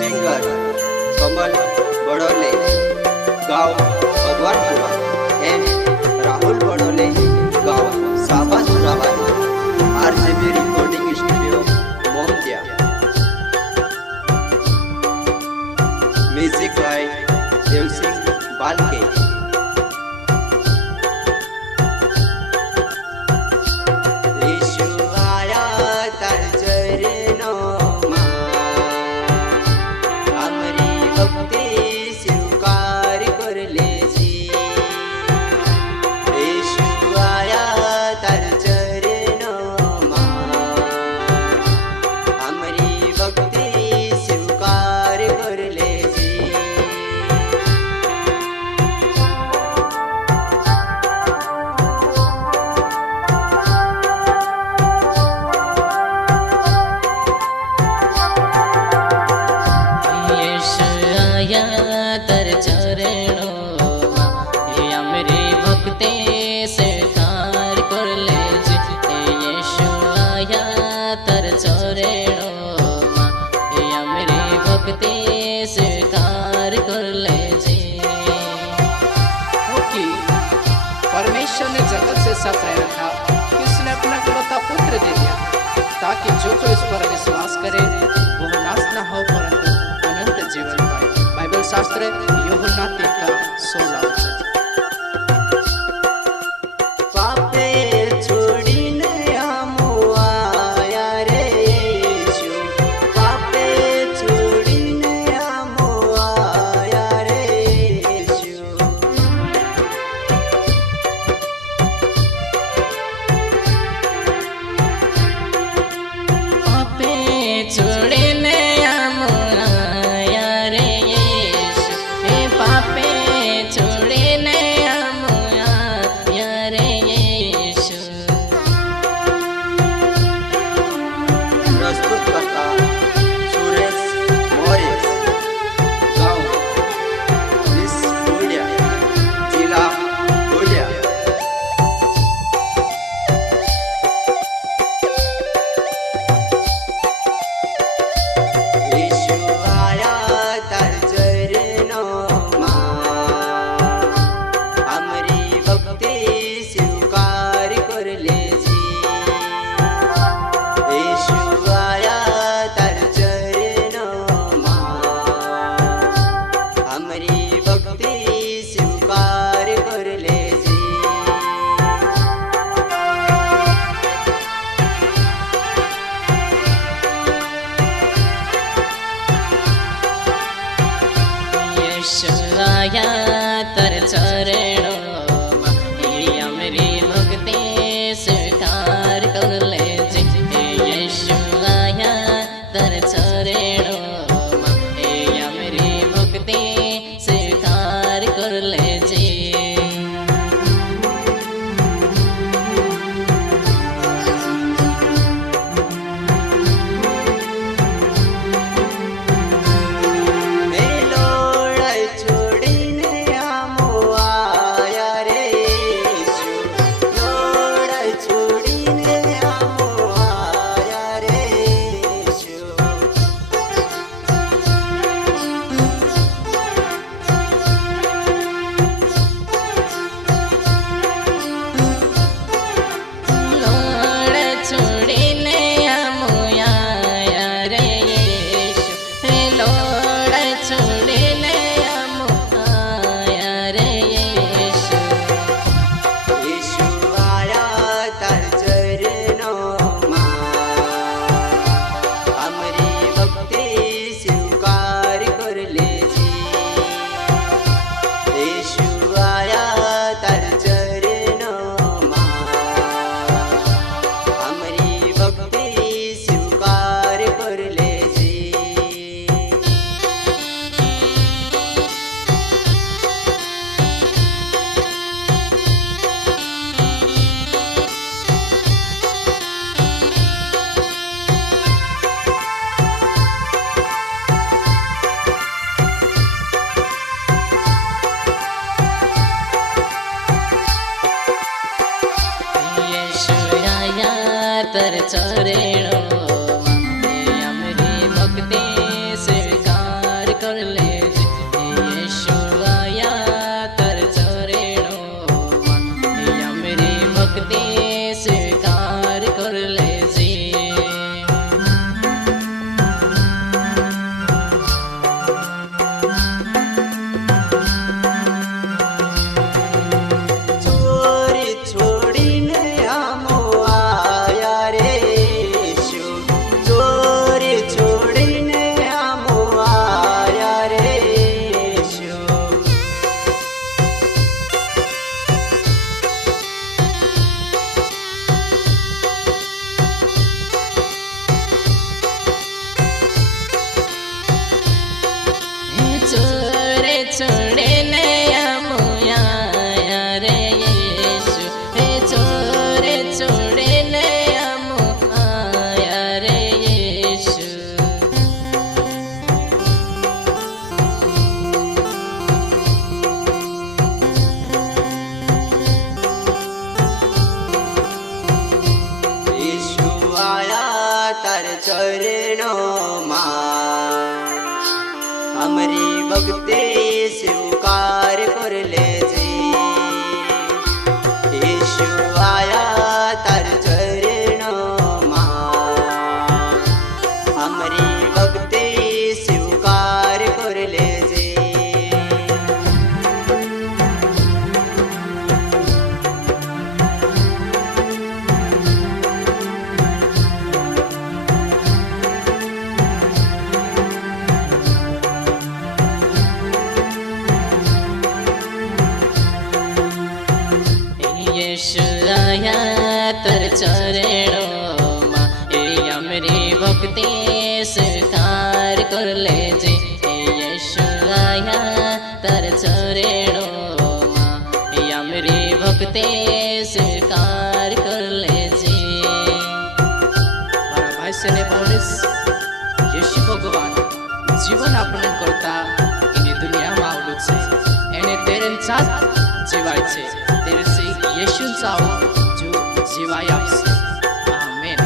Singer कमल बड़ोले, गाँव Bhagwanpura and Rahul Badole, गाँव Sabasurabad, RCB recording studio Mohtiya. Music by Devsingh Balke. तर चरणों अमरी भक्ति स्वीकार कर ले यीशु आया तर चरणों अमरी भक्ति स्वीकार कर ले। परमेश्वर ने जगत से ऐसा प्रेम रखा कि उसने अपना इकलौता पुत्र दे दिया ताकि जो कोई इस पर विश्वास करे वह नाश न हो परंतु अनंत जीवन पाए। बाइबल शास्त्र यूहन्ना 3:16। आया तर चरणों अमरी भक्ति स्वीकार कर ले यीशु आया तर चरणों अमरी भक्ति स्वीकार कर ले। मेलोड़ाय तर चरणों अमरी भक्ति स्वीकार कर ले यीशु आया तर चरणों अमरी भक्ति स्वीकार कर ले चरणों हमारी भक्ति स्वीकार कर ले यीशु आया तार चरणों हमारी भक्ति स्वीकार कर ले यीशु आया तर चरणों अमरी भक्ति स्वीकार कर ले यीशु आया तर चरणों अमरी भक्ति स्वीकार कर ले भाई से ने बोलिस यीशु भगवान जीवन આપણે કરતા એની દુનિયામાં આવલું છે એને તેરે સાથ જીવાય છે તેરે સે यीशु साव जो जीवाय आपसे आमेन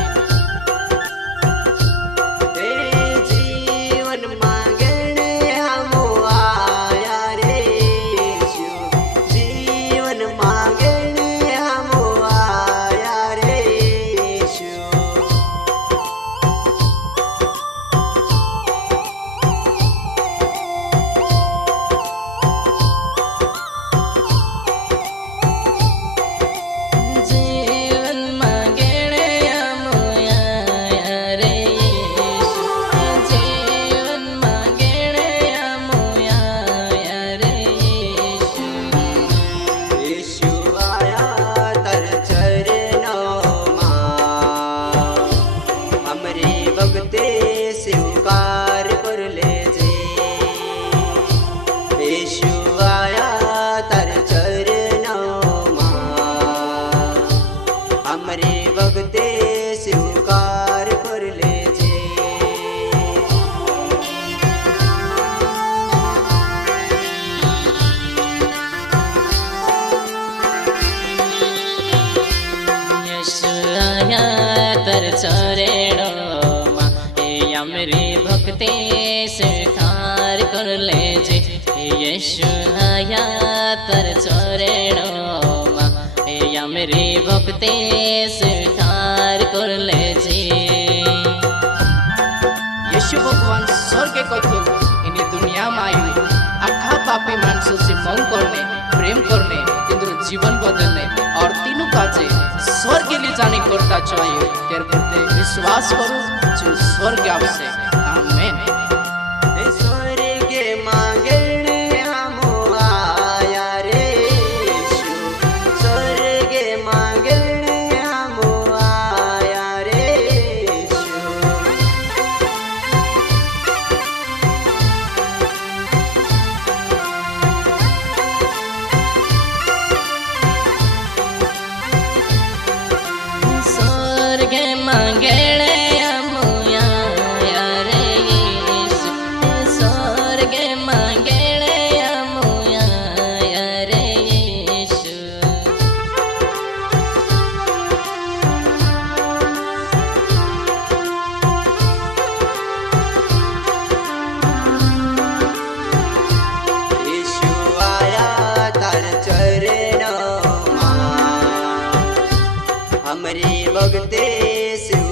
तेरे जीवन मांगने हम आया रे यीशु जीवन मांगने हम आया रे यीशु स्वीकार कर ले यीशु आया तार चरणों हमरी भक्ति स्वीकार कर ले यीशु आया तर चरणों अमरी भक्ति स्वीकार कर ले यीशु आया तर चरणों अमरी भक्ति स्वीकार कर ले यीशु भगवान स्वर्ग कथो इनी दुनिया में आयु आखा पापी मानसों से मन करने प्रेम करने तिंद्र जीवन बदलने और तीनों काजे स्वर्ग ले जाने करता चाहिए तेरे प्रति विश्वास करो जो स्वर्ग आपसे आमेन स्वर्ग मांगने हम आया रे यीशु स्वर्ग मांगने हम आया रे यीशु स्वर्ग मांगणे हमरी भक्ति शिव